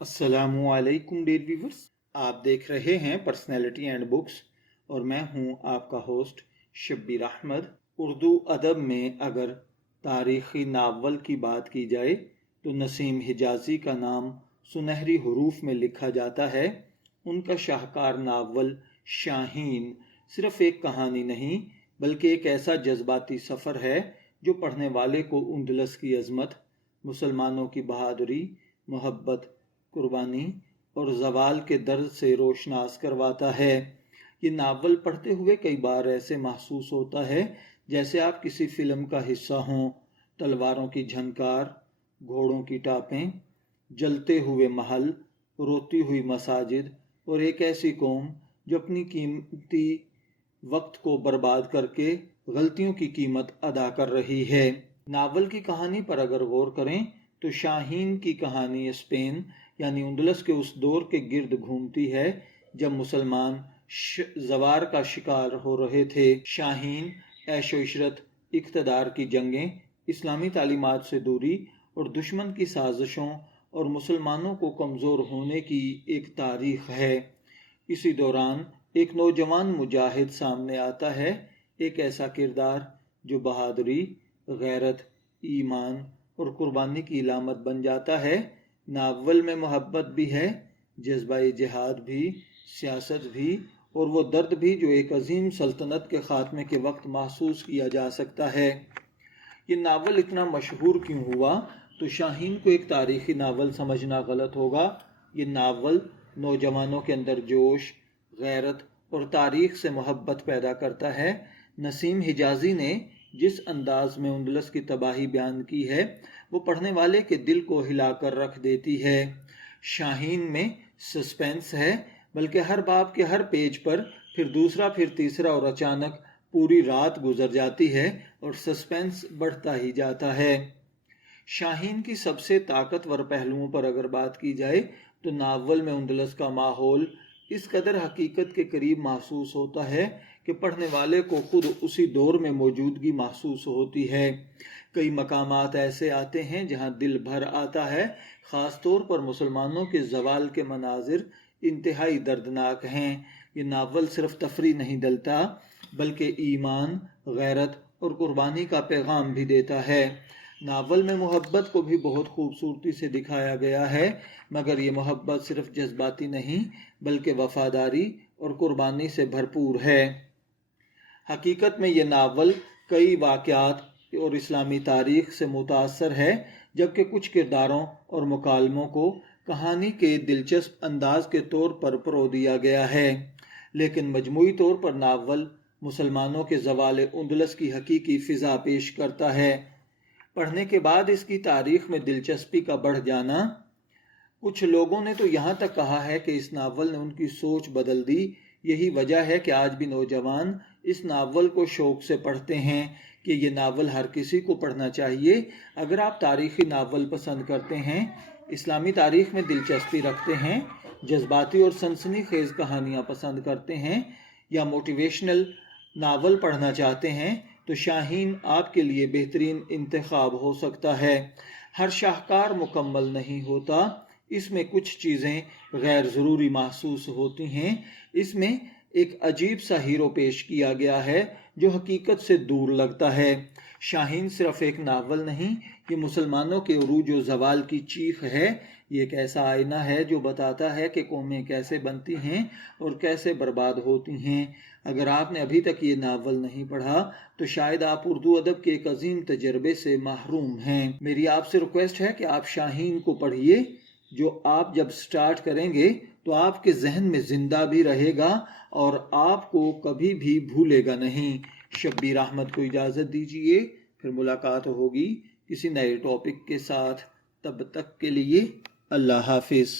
अस्सलाम वालेकुम dear viewers, आप देख रहे हैं पर्सनैलिटी एंड बुक्स और मैं हूं आपका होस्ट शब्बीर अहमद। उर्दू अदब में अगर तारीख़ी नावल की बात की जाए तो नसीम हिजाज़ी का नाम सुनहरी हरूफ में लिखा जाता है। उनका शाहकार नावल शाहीन सिर्फ़ एक कहानी नहीं बल्कि एक ऐसा जज्बाती सफ़र है जो पढ़ने वाले को उंदलस की अज़मत, मुसलमानों की बहादुरी, मोहब्बत, कुर्बानी और ज़वाल के दर्द से रोशनास करवाता है। ये नावल पढ़ते हुए कई बार ऐसे महसूस होता है जैसे आप किसी फिल्म का हिस्सा हों। तलवारों की झनकार, घोड़ों की टापें, जलते हुए महल, रोती हुई मसाजिद और एक ऐसी कौम जो अपनी कीमती वक्त को बर्बाद करके गलतियों की कीमत अदा कर रही है। नावल की कहानी पर अगर गौर करें तो शाहीन की कहानी स्पेन यानी उंदलस के उस दौर के गिर्द घूमती है जब मुसलमान ज़वार का शिकार हो रहे थे। शाहीन ऐशो इशरत, इक़्तिदार की जंगें, इस्लामी तालीमात से दूरी और दुश्मन की साजिशों और मुसलमानों को कमज़ोर होने की एक तारीख़ है। इसी दौरान एक नौजवान मुजाहिद सामने आता है, एक ऐसा किरदार जो बहादुरी, गैरत, ईमान और कुर्बानी की इलामत बन जाता है। नावल में मोहब्बत भी है, जज्बा जिहाद भी, सियासत भी और वो दर्द भी जो एक अजीम सल्तनत के ख़ात्मे के वक्त महसूस किया जा सकता है। ये नावल इतना मशहूर क्यों हुआ? तो शाहीन को एक तारीख़ी नावल समझना गलत होगा। ये नावल नौजवानों के अंदर जोश, गैरत और तारीख़ से मोहब्बत पैदा करता है। नसीम हिजाज़ी ने जिस अंदाज में उंदलस की तबाही बयान की है वो पढ़ने वाले के दिल को हिला कर रख देती है। शाहीन में सस्पेंस है, बल्कि हर बाब के हर पेज पर फिर दूसरा, फिर तीसरा और अचानक पूरी रात गुजर जाती है और सस्पेंस बढ़ता ही जाता है। शाहीन की सबसे ताकतवर पहलुओं पर अगर बात की जाए तो नावल में उंदलस का माहौल इस कदर हकीकत के करीब महसूस होता है कि पढ़ने वाले को खुद उसी दौर में मौजूदगी महसूस होती है। कई मकामात ऐसे आते हैं जहां दिल भर आता है, ख़ास तौर पर मुसलमानों के ज़वाल के मनाजिर इंतहाई दर्दनाक हैं। ये नावल सिर्फ तफरी नहीं डलता बल्कि ईमान, गैरत और कुर्बानी का पैगाम भी देता है। नावल में मोहब्बत को भी बहुत खूबसूरती से दिखाया गया है, मगर ये मोहब्बत सिर्फ जज्बाती नहीं बल्कि वफादारी और कुर्बानी से भरपूर है। हकीकत में ये नावल कई वाक़यात और इस्लामी तारीख़ से मुतासर है, जबकि कुछ किरदारों और मुकालमों को कहानी के दिलचस्प अंदाज के तौर पर परो दिया गया है। लेकिन मजमूई तौर पर नावल मुसलमानों के ज़वाल उंदलस की हकीकी फ़िज़ा पेश करता है। पढ़ने के बाद इसकी तारीख़ में दिलचस्पी का बढ़ जाना, कुछ लोगों ने तो यहाँ तक कहा है कि इस नावल ने उनकी सोच बदल दी। यही वजह है कि आज भी नौजवान इस नावल को शौक़ से पढ़ते हैं कि ये नावल हर किसी को पढ़ना चाहिए। अगर आप तारीख़ी नावल पसंद करते हैं, इस्लामी तारीख़ में दिलचस्पी रखते हैं, जज्बाती और सनसनीखेज़ कहानियाँ पसंद करते हैं या मोटिवेशनल नावल पढ़ना चाहते हैं तो शाहीन आपके लिए बेहतरीन इंतखाब हो सकता है। हर शाहकार मुकम्मल नहीं होता, इसमें कुछ चीज़ें गैर ज़रूरी महसूस होती हैं। इसमें एक अजीब सा हीरो पेश किया गया है जो हकीकत से दूर लगता है। शाहीन सिर्फ़ एक नावल नहीं, ये मुसलमानों के उरूज व ज़वाल की चीख है। ये एक ऐसा आईना है जो बताता है कि कौमें कैसे बनती हैं और कैसे बर्बाद होती हैं। अगर आपने अभी तक ये नावल नहीं पढ़ा तो शायद आप उर्दू अदब के एक अजीम तजर्बे से महरूम हैं। मेरी आपसे रिक्वेस्ट है कि आप शाहीन को पढ़िए, जो आप जब स्टार्ट करेंगे तो आपके जहन में ज़िंदा भी रहेगा और आपको कभी भी भूलेगा नहीं। शब्बीर अहमद को इजाज़त दीजिए, फिर मुलाकात होगी किसी नए टॉपिक के साथ। तब तक के लिए अल्लाह हाफिज़।